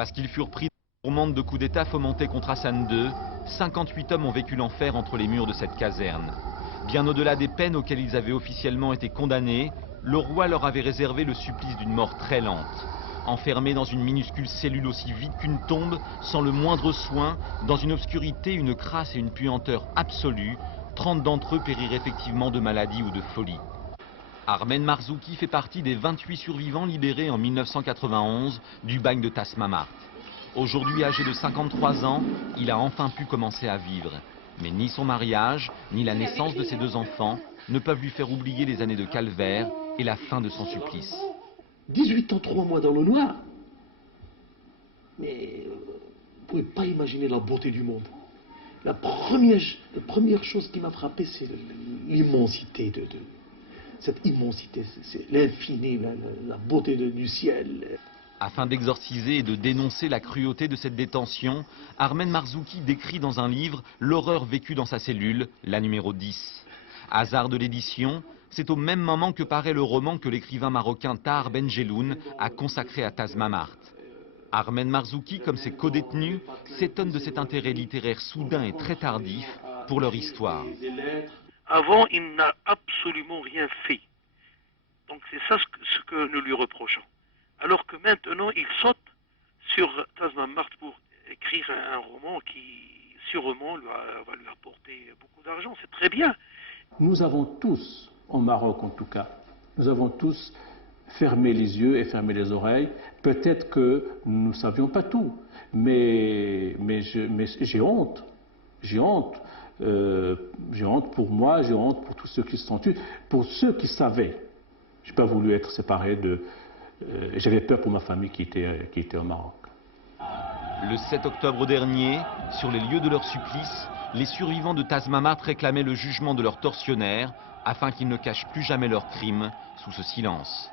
Parce qu'ils furent pris dans la tourmente de coups d'État fomentés contre Hassan II, 58 hommes ont vécu l'enfer entre les murs de cette caserne. Bien au-delà des peines auxquelles ils avaient officiellement été condamnés, le roi leur avait réservé le supplice d'une mort très lente. Enfermés dans une minuscule cellule aussi vide qu'une tombe, sans le moindre soin, dans une obscurité, une crasse et une puanteur absolue, 30 d'entre eux périrent effectivement de maladie ou de folie. Armen Marzouki fait partie des 28 survivants libérés en 1991 du bagne de Tasmamart. Aujourd'hui âgé de 53 ans, il a enfin pu commencer à vivre. Mais ni son mariage, ni la naissance de ses 2 enfants ne peuvent lui faire oublier les années de calvaire et la fin de son supplice. 18 ans, 3 mois dans le noir. Mais vous ne pouvez pas imaginer la beauté du monde. La première chose qui m'a frappé, c'est l'immensité cette immensité, c'est l'infini, la beauté du ciel. Afin d'exorciser et de dénoncer la cruauté de cette détention, Armen Marzouki décrit dans un livre l'horreur vécue dans sa cellule, la numéro 10. Hasard de l'édition, c'est au même moment que paraît le roman que l'écrivain marocain Tahar Benjeloun a consacré à Tasmamart. Armen Marzouki, comme ses codétenus, s'étonne de cet intérêt littéraire soudain et très tardif pour leur histoire. Avant, il n'a absolument rien fait. Donc c'est ça ce que nous lui reprochons. Alors que maintenant, il saute sur Tasmamart pour écrire un roman qui, sûrement, va lui apporter beaucoup d'argent. C'est très bien. Nous avons tous, au Maroc en tout cas, nous avons tous fermé les yeux et fermé les oreilles. Peut-être que nous ne savions pas tout, mais j'ai honte. J'ai honte. J'ai honte pour moi, j'ai honte pour tous ceux qui se sont tués, pour ceux qui savaient. Je n'ai pas voulu être séparé de... J'avais peur pour ma famille qui était au Maroc. Le 7 octobre dernier, sur les lieux de leur supplice, les survivants de Tasmamart réclamaient le jugement de leurs tortionnaires afin qu'ils ne cachent plus jamais leurs crimes sous ce silence.